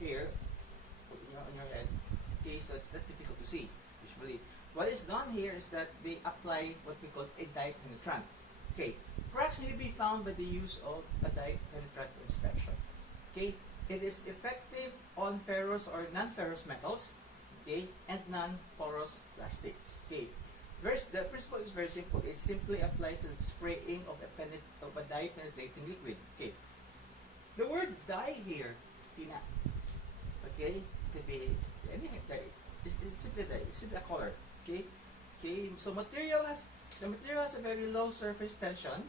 here, put on your head. Okay, so that's difficult to see usually. What is done here is that they apply what we call a dye penetrant. Okay, cracks may be found by the use of a dye penetrant inspection. Okay, it is effective on ferrous or non-ferrous metals, okay, and non-porous plastics. Okay, the principle is very simple. It simply applies to the spraying of a dye penetrating liquid. Okay, the word dye here, tina, okay, could be any dye. It's simply dye. It's simply a color. Okay, okay. So the material has a very low surface tension.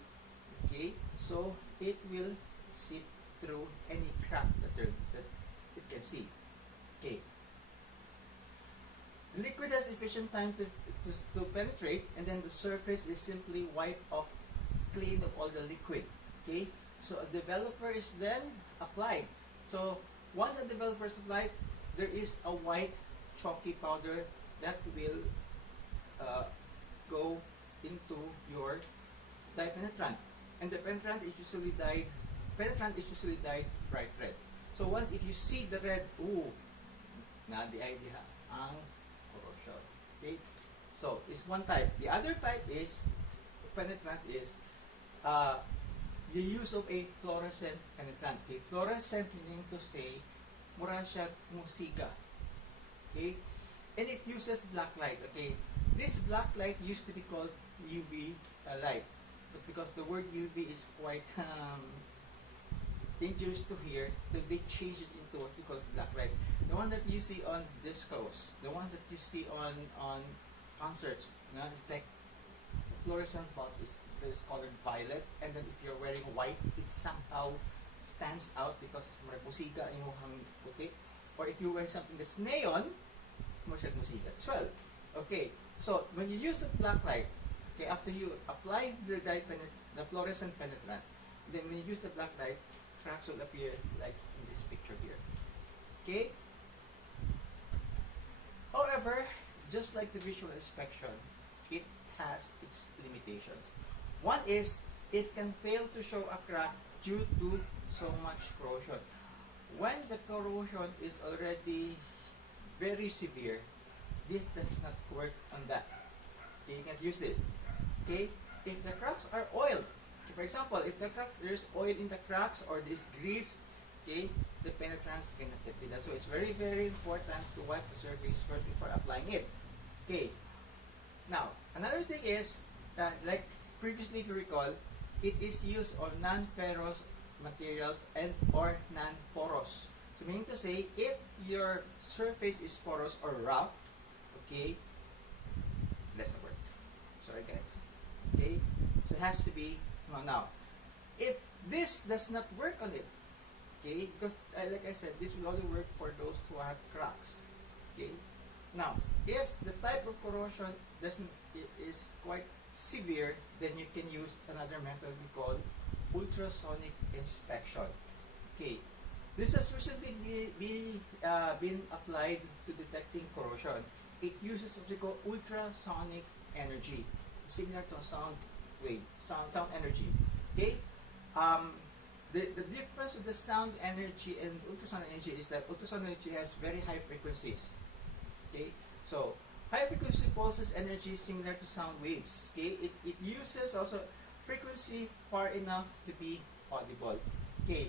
Okay, so it will seep through any crack that it can see. Okay. The liquid has efficient time to penetrate, and then the surface is simply wiped off clean of all the liquid. Okay, so a developer is then applied. So once a developer is applied, there is a white chalky powder that will go into your dye penetrant, and the penetrant is usually dyed bright red. So once if you see the red, na the idea ang corrosion. Okay, so it's one type. The other type is penetrant is the use of a fluorescent penetrant. Okay, fluorescent meaning to say mura siya musiga. Okay, and it uses black light. Okay, this black light used to be called UV light, but because the word UV is quite dangerous to hear, so they change it into what you call black light. The one that you see on discos, the ones that you see on concerts, it's like fluorescent bulb is colored violet, and then if you're wearing white, it somehow stands out because it's more musiga yung puti. Or if you wear something that's neon, more musiga as well. Okay, so when you use the black light, okay, after you apply the fluorescent penetrant, then when you use the black light, cracks will appear like in this picture here. Okay. However, just like the visual inspection, it has its limitations. One is it can fail to show a crack due to so much corrosion. When the corrosion is already very severe, this does not work on that. Okay, you can't use this. Okay, if the cracks are oiled, for example, if there's oil in the cracks or there's grease, okay, the penetrants cannot get rid of that. So it's very, very important to wipe the surface first before applying it. Okay. Now, another thing is that, like previously, if you recall, it is used on non-ferrous materials and or non-porous. So meaning to say, if your surface is porous or rough, okay, doesn't work. Sorry guys. Okay, so it has to be now. If this does not work on it, okay, because like I said, this will only work for those who have cracks. Okay, now if the type of corrosion is quite severe, then you can use another method we call ultrasonic inspection. Okay, this has recently been applied to detecting corrosion. It uses what we call ultrasonic energy, similar to a sound wave, sound energy. Okay, the difference of the sound energy and ultrasonic energy is that ultrasonic energy has very high frequencies. Okay, so high frequency pulses energy similar to sound waves. Okay, it uses also frequency far enough to be audible. Okay,